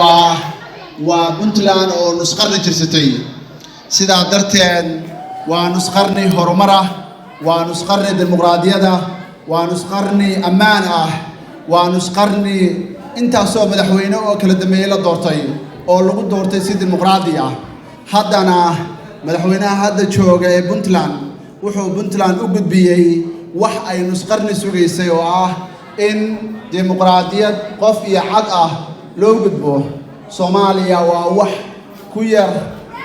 waa Puntland oo nus qarni jirsatay sidaa darteed waa nus qarni horumar ah waa nus qarni dimuqraadiyad ah waa nus qarni ammaan ah waa nus qarni intaasoo madaxweyne oo kala dambeeyay la doortay oo lagu doortay si dimuqraadi ah haddana madaxweynaha hadda jooga ee Puntland wuxuu Puntland u gudbiyay wax ay nus qarni sugaysay oo ah in dimuqraadiyad qof iyo cad ah loo gudbo Soomaaliya waa wax ku yar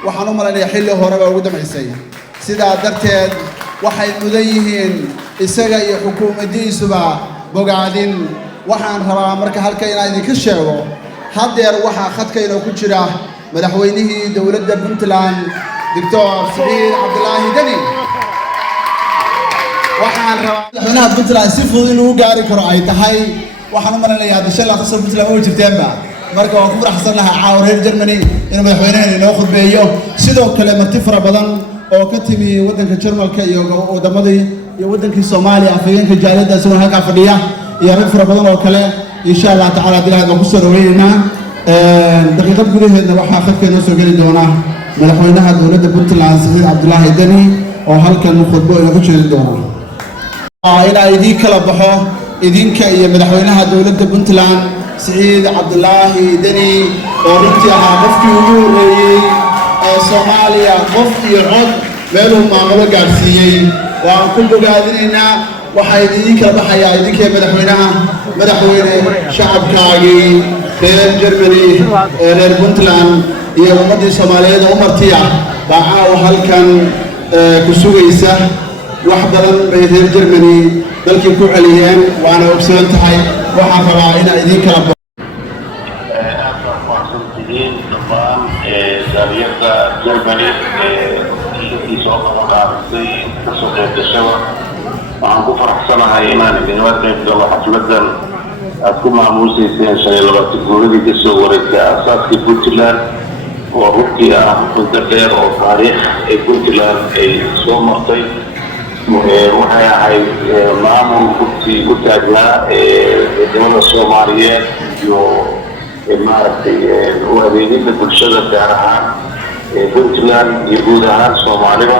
waxaan u maleynayaa xilli hore ugu dambeysay sidaa darteed waxay mudan yihiin isaga iyo xukuumaddiisuba bogaadin waxaan rabaa marka halka inaan idinka sheego haddeer waxaa khadkayna ku jira madaxweynihii dowladda Puntland Dr. Siciid Cabdulaahi Deni waxaan rabaa madaxweynaha Puntland si fudud inuu gaari karo ay tahay waxaan u maleynayaa inshallah qasab Puntland oo jirteenba marka waan ku faraxsanahay caawireer Germany inuu madaxweynaha inoo khudbeeyo sidoo kale marti fara badan oo ka timi wadanka Jarmalka iyo wadamadii iyo wadankii Soomaaliya afayeenka jaaliyadda soo halka fadhiya iyo rag fara badan oo kale insha Allah taala dilaad ku soo dhaweynaa daqiiqad gudaheedna waxaa khadkeena soo gali doona madaxweynaha dowladda Puntland Siciid Cabdulaahi Deni oo halkan khudbo ugu jeedin doona ila idin kala baxo idinka iyo madaxweynaha dowladda Puntland Siciid Cabdulaahi Deni oo runtii ahaa qofkii ugu horeeyay ee Soomaaliya qof iyo cod meeluu maamulo gaarsiiyay waan ku bogaadinaynaa waxay idin kala baxayaa idinka madaxweyne shacabkaagii reer Germany reer Puntland iyo ummadii Soomaaliyeed oo martiya baa halkan ku sugaysa wax badan bay reer Germany dalkii ku celiyeen waana ogsoon tahay waxaan rabaa inaan idin kala جالية جرماني في سوق العربي سوق الشباب وعن كفر حسنا هايمان من وقت يبدأ حفلة أكون مع موسى سين شيء لو تقول لي كسر ورد أساس في بوتلان وروكيا كنت خير أو تاريخ بوتلان سوق مرتي وهاي هاي معمر كنت بوتاجنا الدولة الصومالية يو maaragtay u adeegida bulshada gaar ahaan Puntland iyo guud ahaan Soomaaliya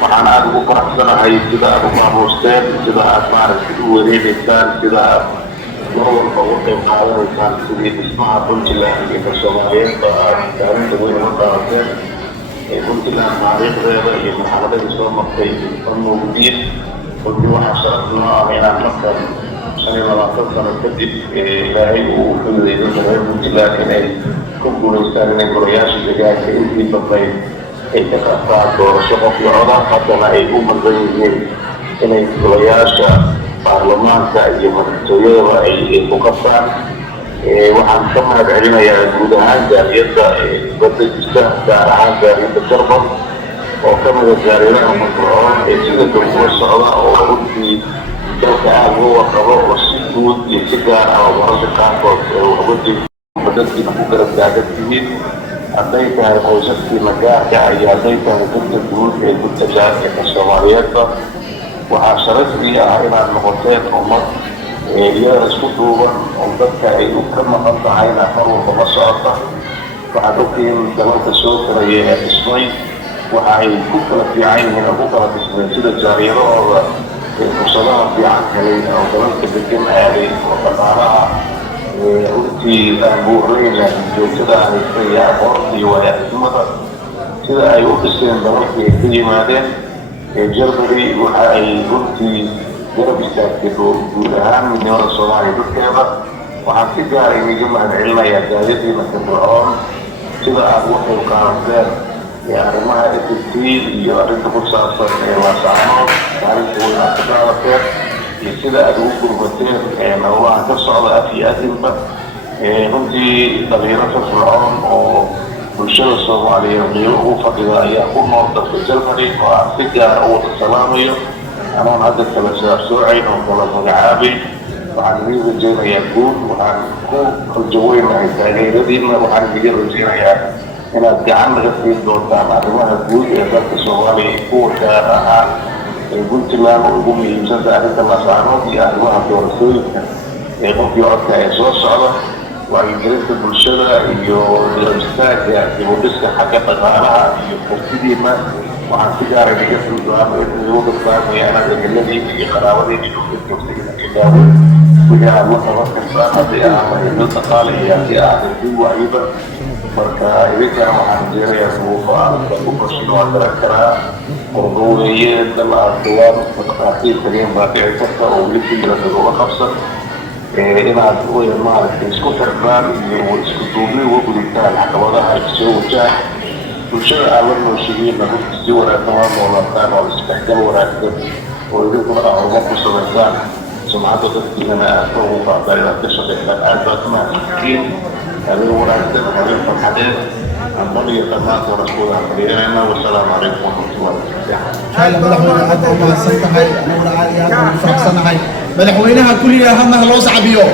waxaan aad ugu faraxsanahay sida aad u maamuusteen sida aad maaragtay u wareegaysaan sida aad mar walba u qayb qaadanaysaan sidii dhismaha Puntland iyo Soomaaliyeed aad kaalinta weyn uga qaadateen Puntland taariikhdeeda iyo marxaladii soo martay farmoogiin waxaa sharaf noo ah inaan markaan أنا ما أتصل كذب لا هي وكل ذي Puntland إنه كل إنسان من كورياش اللي جاي في بطل يتقطع وشقق العضلة حتى لا يقوم بالزين إنه كورياش برلمان كأي مرتوية أي مقطع وعن ثم بعلم يا جودهان جالية بدل الساعة عن جالية التربة وكم الجالية من القرآن يصير بالوسعة أو في dalka loo qabo oo si guud iyo si gaar ah wararka qaarkood waqti badalkii ku garab gaadhay hadday tahay qoysaskii magaca iyo hadday tahay dadka guud ee ku tajaajirka Soomaaliyeed waxaa sharafii ah inaad noqoteen ummad iyada isku duuban oo dadka ay u ka maqan tahayna mar walba la socota waxaad ogtiin dalalka soo koraya ee dhismay waxa ay ku kala fiican yihiin oo ku kala dhismay sida jaariyadooda fursadaha fiican helay oo dalalka degan aaday wadanaha runtii aan buuxlayna joogtada haystay iyo aqoonta iyo waayaxnimada sida ay u dhiseen dalalka ay ka yimaadeen Germany waxa ay runtii garab istaagtay guud ahaan midnimada Soomaaliya dadkeeda waxaan si gaar ah iga mahadcelinayaa jaaliyadiina firfircoon sida aad u qayb qaadateen arrimaha SST iyo arrinta ku saabsan la saaro taariikhda weyn aad ka qaadateen iyo sida aad ugu gurbateen howlaha ka socda afiyaatinba runtii dhalinyaro firfircoon oo bulshada Soomaaliyeed qiimo ugu fadhida ayaa ku nool dalka Germany oo aan si gaar ah u wada salaamayo anaan hadda kala soocayno oo kala magacaabay waxaan idin rajaynayaa guud waxaan ku kaljaweynahay taageeradiina waxaan idin rajaynayaa inaad gacan laga siin doontaan arrimaha guud ee dalka Soomaaliya kuwa gaar ahaan Puntland oo ugu muhiimsan arrinta la saaro iyo arrimaha doorashooyinka ee qofkii codka ee soo socda وعيدرس البلشرة يستاذ يودسك حاجة تغالها يفتدي ما وعن سجارة بجسر الدعام إذن يوض الثاني أنا الذي يقراودي لشوف التوسيق الكتابي وجاء الله توقف فأنا بأعمى إذن تقالي يأتي أعلى الدين وعيبا marka idinka waxaan jeerayaa suuqa ku qorshino darakara qorgoweye dama duwar maqaatiir kaliya baaqi karta oo wixii la rabo qabsan inaad u maaragtay isku xirnaan iyo isku duubni ugu gudubtaan caqabadaha soo wajah bulshada aan loo sheegin lagu si wanaagsan oo loolaan oo isdhexgal wanaagsan oo idinkuna horumar ku sameeyaan sumcadda dadkiina aad ugu qaadayaan ka shaqeeyaan aad baad mahadsantiin هذا هو الأحسن هذا الحديث عن طريق الناس ورسول الله والسلام عليكم ورحمة الله وبركاته. هلا مدحوينها حتى ما سنتهاي أنا ولا عادي أنا فرق سنتهاي مدحوينها كلها همها لوس عبيو.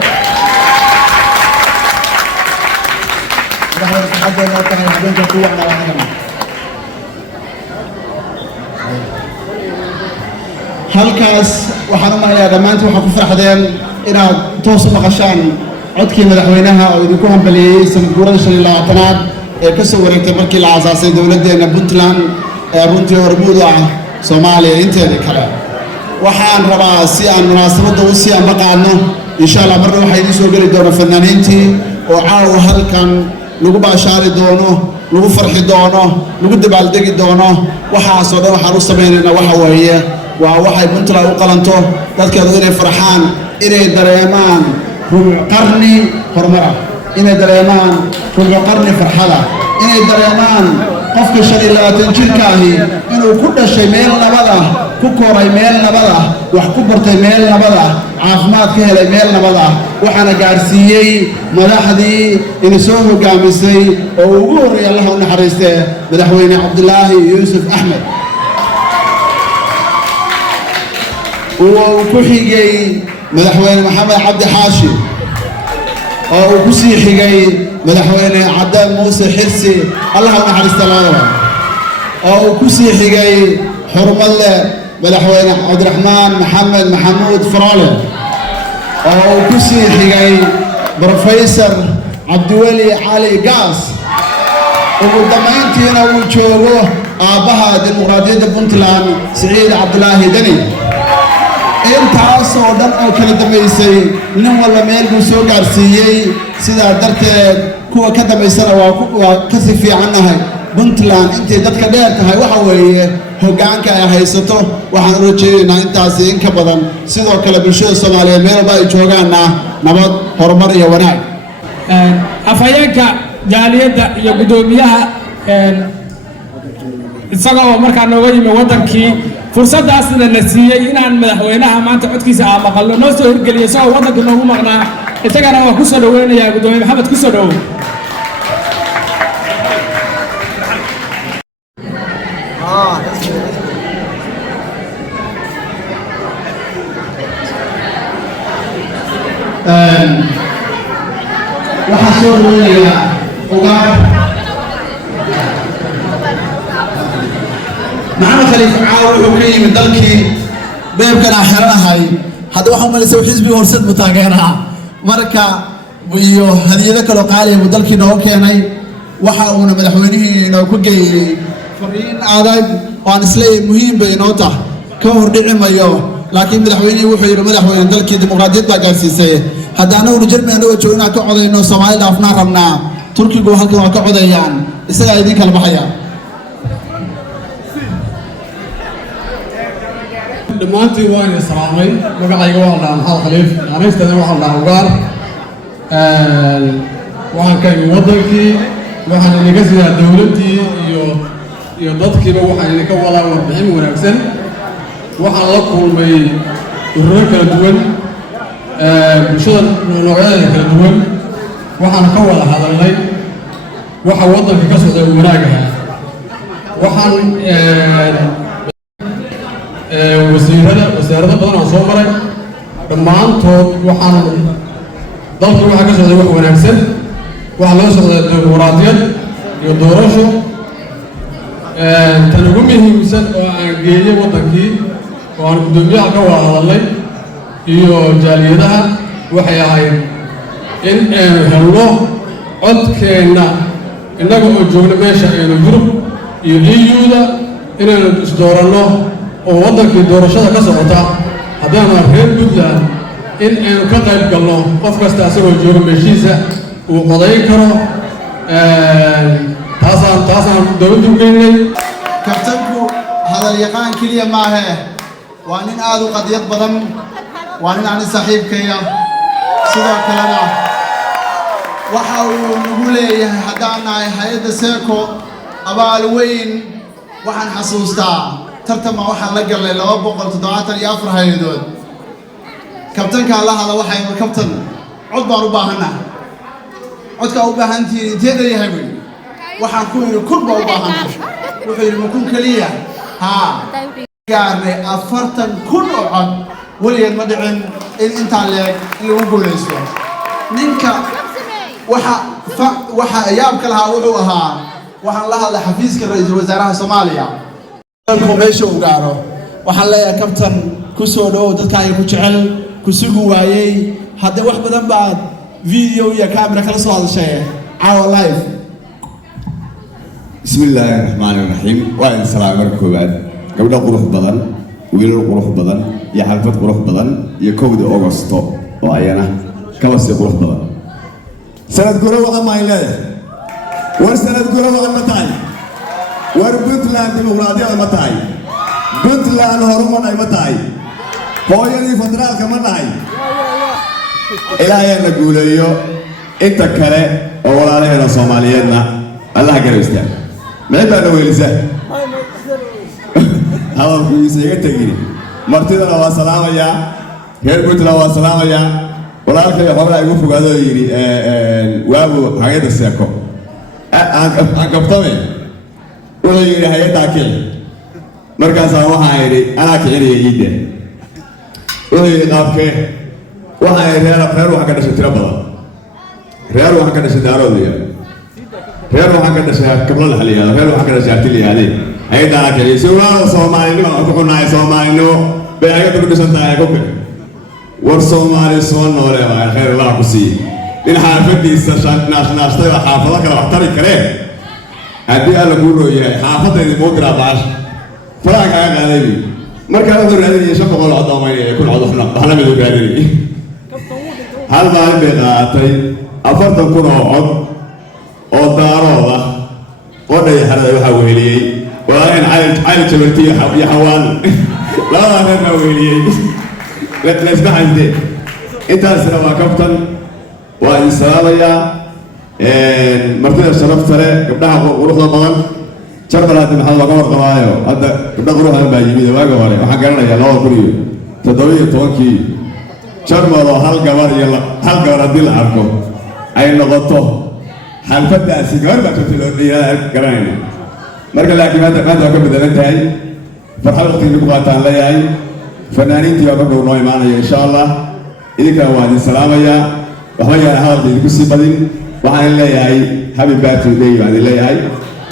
مدحوين حتى ما تهاي حبيت تقوى على واحدنا. هالكاس وحنا يا جماعة وحكوا فرحتين إلى توصل مقشان codkii madaxweynaha oo idinku hambaliyay sanad guurada 25aad ee ka soo wareegtay markii la aasaasay dawladdeena Puntland ee runtii hormuud u ah Soomaaliya inteeda kale waxaan rabaa si aan munaasabada u sii amaqaano insha Allah marna waxay idin soo gali doonaa fanaaniintii oo caawa halkan lagu baashaari doono lagu farxi doono lagu dabaaldegi doono waxaas oo dhan waxaan u sameeynaa waxa weeye waa waxay Puntland u qalanto dadkeedu inay farxaan inay dareemaan ربع قرني هرمرة إن دريمان ربع قرني فرحلة إن دريمان قفك شري لا تنجيل كاهي إنه كل شيء ميل نبضة كوكوري ميل نبضة وحكبرت ميل نبضة عافمات كهلا ميل نبضة وحنا قارسيي ملاحظي إن سوه قامسي وقول يا الله ونحرسته مدحوين عبد الله يوسف أحمد وكحيجي مدحوين محمد عبد حاشي أو كسي حجي مدحوين عدام موسى حرسي الله نحرس الله أو كسي حجي حرم الله مدحوين عبد الرحمن محمد محمود فرالة أو كسي حجي بروفيسور عبد الولي علي قاس وقدمينتي أنا وجوه أبها ديمقراطية بنتلان سعيد عبد الله دني intaasoo dhan oo kala dambeysay nin wala meel buu soo gaarsiiyay sida darteed kuwa ka dambeysana waa ka si fiicanahay Puntland intii dadka dheer tahay waxa weeye hoggaanka ay haysato waxaan u rajaynaynaa intaas in ka badan sidoo kale bulshada Soomaaliyeed meel walba ay joogaana nabad horumar iyo wanaag afayeenka jaaliyadda iyo gudoomiyaha isaga oo markaa nooga yimi wadankii fursaddaasna na siiyay inaan madaxweynaha maanta codkiisa aan maqalno noo soo hirgeliyay isagoo waddanka noogu maqnaa isagana waa ku soo dhaweynayaa gudoomiye maxamed ku soo dhawow waxaa soo dhaweynayaa ogaar محمد خليفة عاوي وكي من دلكي بيب كان أحيانا هاي هذا واحد من يسوي حزبي ورسد متاجرها مركا ويو هذه ذاك لو قال يا مدلكي نو كاني waxa uuna madaxweynihi inoo ku geeyay fariin adag oo isla muhiim bay noota ka hor dhici mayo laakiin madaxweynihi wuxuu yiri madaxweyne dalkii dimuqraadiyad baa gaarsiisay hadana uu Jarmalka oo joogna ka codayno Soomaaliya afnaa rabnaa Turkigu halkan waa ka codayaan isaga idin kala baxaya dhammaantii waan isalaamay magacayga waa Maxamed Khaliif aniistana waxa la ugaar waxaan ka yimid wadankii waxaan inaga sidaa dawladii iyo dadkiiba waxaan inaga wada warbixin wanaagsan waxaan la kulmay ururo kala duwan bulshada noocyada kala duwan waxaan ka wada hadalnay waxa wadanka ka socda wanaagaha waxaan وزارة بدنا صومرة دمان توب وحنا ضلك واحد كسر ذي واحد ونكسر واحد لا يسقط الديمقراطية يدورشوا تنقومي هي مثل جيلي وطنكي وعن الدنيا كوا على الله يو جاليدها وحياة in aynu helno codkeenna innaga oo joogna meesha aynu Yurub iyo EU-da inaynu isdooranno oo waddankii doorashada ka socota haddaanu reer Puntland in aynu ka qayb galno qof kasta asagoo jooga meeshiisa uu qodayn karo taasaan dowladda u geynay. kabtanku hadal yaqaan keliya maahe waa nin aad u qadiyad badan waa nin aan saaxiibkaya sidoo kalena waxa uu nagu leeyahay haddaan nahay hay'adda seeko abaal weyn waxaan xasuustaa tartama waxaan la galnay 274 hay'adood kabtanka la hada waxaynu kabtan cod baan u baahanaa codka u baahantiin inteeda yahay weyn waxaan ku yiri kun baa u baahanaa wuxuu yiri kun kaliya gaarnay 40 kun oo cod waligeed ma dhicin in intaa leeg in lagu guuleysto ninka waxa ayaabka lahaa wuxuu ahaa waxaan la hadlay xafiiska ra'iisul wasaaraha Soomaaliya dalku meesha uu gaaro waxaan leeyahay kabtan ku soo dhaw dadka ay ku jecel ku sugu waayay hadda wax badan baad video iyo camera kala soo hadashay caawa live bismillaahi raxmaani raxiim waa in salaam markoobaad gabdho qurux badan wiilal qurux badan iyo xalfad qurux badan iyo 1 August oo ayana kala sii qurux badan sanad guro waxa ma ilaahay war sanad guro waxa ma tahay war Puntland dimuqraadiyad ma tahay Puntland horumar ay ma tahay hooyadii federaalka ma tahay ilaahay na guuleeyo inta kale oo walaalaheena Soomaaliyeedna Allah garabista meedaa weelisa hadalku isaga tagin martidana waa salaamaya reer Puntland waa salaamaya walaalkay xogaa igu fogaado yiri waabu hay'adda seeko aan qabtay wuxuu yiri hay'adda kale markaas waxaa yiri ana kiciyay yide wuxuu yiri qaabkee waxaa yiri reer waxa ka dhashay tiro badan reer waxa ka dhashay daaroodiya reer waxa ka dhashay kabla xaliya reer waxa ka dhashay artiliyaade hay'adda kale suuqada Soomaaliyeed ku xunaay Soomaaliyeed bay hay'adda ku dhisantahay ku war Soomaali soo noole waa khayr Allah ku sii in xaafadiisa naashnaashtada xaafada kala wax tari kare haddii alla ku rooyay xaafadeedii moodra baash faraga qaaday marka la raadinay shaqo qol cadoomayay ku codofna bahla mid u gaadhay hal maalin bay qaatay 40 kun oo cod oo daarooda qoday xaraday waxa weeliyay waa in cayl jabartii iyo xawaan labada reer ma weeliyay la isbaxay intaasna waa kabtan waa insalaamaya martida sharafta leh gabdhaha quruxda badan jarbalaad maxaa laga warqabaayo hadda gabdha quruxda baa yimid waaga hore waxaan garanayaa 2017 jarmalo hal gabar haddii la arko ay noqoto xalfadaasi gabar baa jirta loo dhiyaa garanayna marka laakiin maanta waa ka bedelan tahay farxad waqtiga lagu qaataan leeyahay fanaaniintii waa marka noo imaanaya insha Allah idinka waa idin salaamaya waxba yaana hadalka idinku sii badin waxaan leeyahay happy birthday baan leeyahay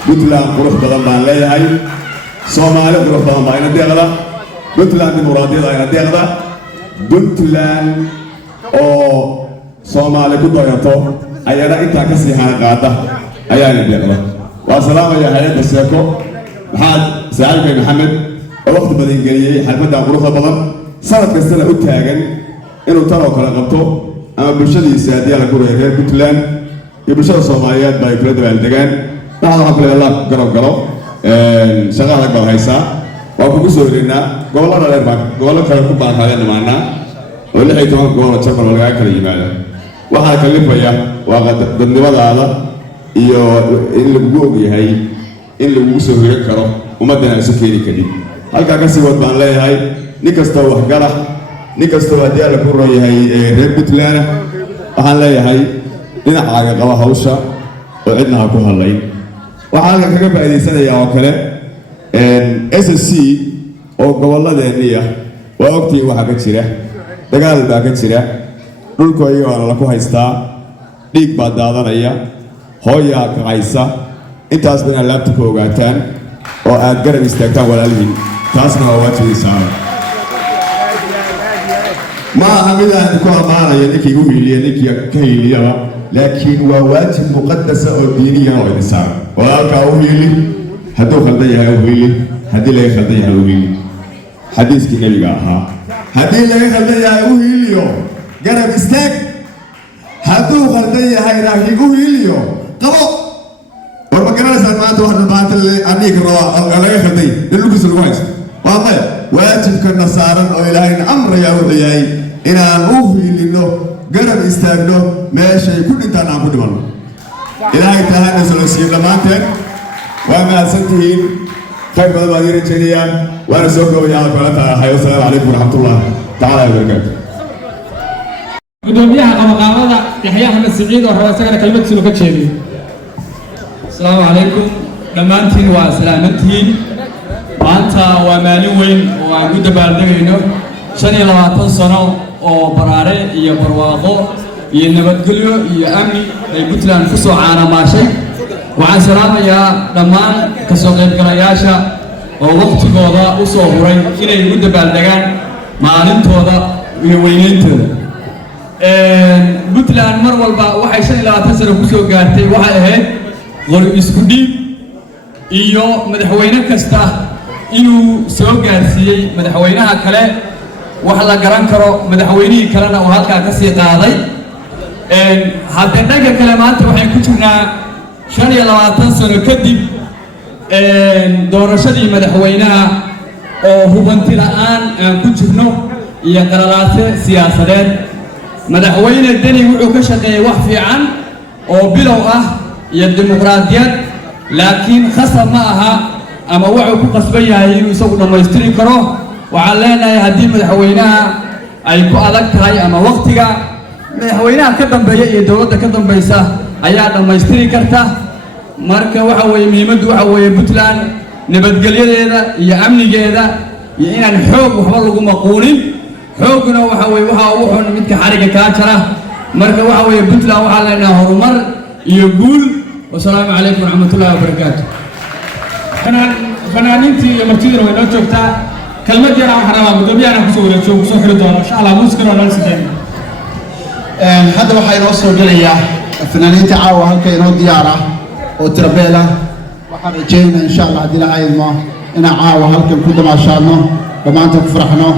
Puntland qurux badan baan leeyahay Soomaali qurux badan baan ina deeqda Puntland dimuqraadiyad ayna deeqda Puntland oo Soomaali ku doyato ayana inta ka sii hana qaada ayaana deeqda waa salaamaya hay'adda seeko maxaad saaxiibkay Maxamed waqti badan galiyay xalfada quruxda badan sanad kasta u taagan inuu talo kala qabto ama bulshadiisa hadii la gureeyo reer Puntland iyo bulshada Soomaaliyeed bay kala dabal degaan waxaan kale la garab galo shaqada bal haysa waa ku soo wareynaa gobolada reer baa gobolada kale ku baaqaadeen maana oo 16 gobol jabal laga kala yimaado waxa kalifaya waa dadnimadaada iyo in lagu ogyahay in lagu soo wareeg karo ummadana isu keeni kadib halka ka sii wad baan leeyahay nin kasta wax garax nin kasta hadii la ku rooyahay reer Puntland waxaan leeyahay dhinacaaga qaba hawsha oo cidna ku hadlay waxaan kaga faa'iideysanayaa oo kale SSC oo goboladeeniya waa ogtii waxa ka jira dagaal baa ka jira dhulku ayaga la ku haystaa dhiig baa daadanaya hooyaa ka haysa intaas bana laabta ku ogaataan oo aad garab istaagtaan walaalihiin taasna waa waajibay saaran ما أمد أن يكون معنا ينكي يهيلي ينكي كهيلي لكن واجب مقدسة أو دينية أو إنسان ولكن أهيلي هدو خلديها أهيلي هدي لا يخلديها أهيلي حديث كنبي قالها هدي لا يخلديها أهيليو قرب استك هدو خلديها أهيليو قبو وربكنا سمعت واحد بعت اللي أنيك الروا على يخلدي اللوكس الوايس واضح واجب كالنصارى أو إلهين أمر يا وحياي إن أهيليو قرب استاجلو ماشي كل إنسان عبود والله إلهي تعالى سلسلة لماتين وما سنتين خير بدل بدير الجنيا وأنا سوق ويا الله حي والسلام عليكم ورحمة الله تعالى وبركاته. gudoomiyaha qabaqaabada Yaxya Axmed Siciid oo raasana kalmad soo ka jeediyay. Assalaamu calaykum dhamaantiin waa salaamantiin maanta waa maalin weyn oo aan u dabaaldegayno 25 sano oo baraare iyo barwaaqo iyo nabadgelyo iyo amni ay Puntland ku soo caanamaashay waxaan salaamayaa dhammaan ka soo qaybgalayaasha oo waqtigooda u soo huray inay u dabaaldegaan maalintooda iyo weynintooda Puntland mar walba waxay 25 sano ku soo gaartay waxay ahayd qor isku dhiib iyo madaxweyne kasta inuu soo gaarsiiyay madaxweynaha kale wax la garan karo madaxweynihii kalena oo halka ka sii qaaday hadda dhaga kale maanta waxay ku jirnaa 25 sano kadib doorashadii madaxweynaha oo hubanti la'aan aan ku jirno iyo qalalaase siyaasadeed madaxweyne dani wuxuu ka shaqeeyay wax fiican oo bilow ah iyo dimuqraadiyad laakiin khasab ma aha ama wuxuu ku qasban yahay inuu isagu dhamaystiri karo waxaan leenahay haddii madaxweynaha ay ku adag tahay ama waqtiga madaxweynaha ka dambeeya iyo dawladda ka dambaysa ayaa dhamaystiri karta marka waxa weeye muhiimaddu waxa weeye Puntland nabadgelyadeeda iyo amnigeeda iyo inaan xoog waxba lagu maquulin xoogna waxa weeye waxa ugu xun midka xariga ka jara marka waxa weeye Puntland waxa leenahay horumar iyo guul wassalaamu calaykum waraxmatullaahi wabarakaatuh fanaaniintii iyo martidina way noo joogtaa kalmad yar aan xaraama gudoomiyaha ku soo wareejiyo ku soo xiri doono insha Allah muusikana nala sideen hadda waxaa inoo soo gelaya fanaaniinta caawa halka inoo diyaar ah oo tirabeela waxaan rajaynayaa insha Allah haddii la haymo inaan caawa halkan ku damaashaadno dhammaantood ku faraxno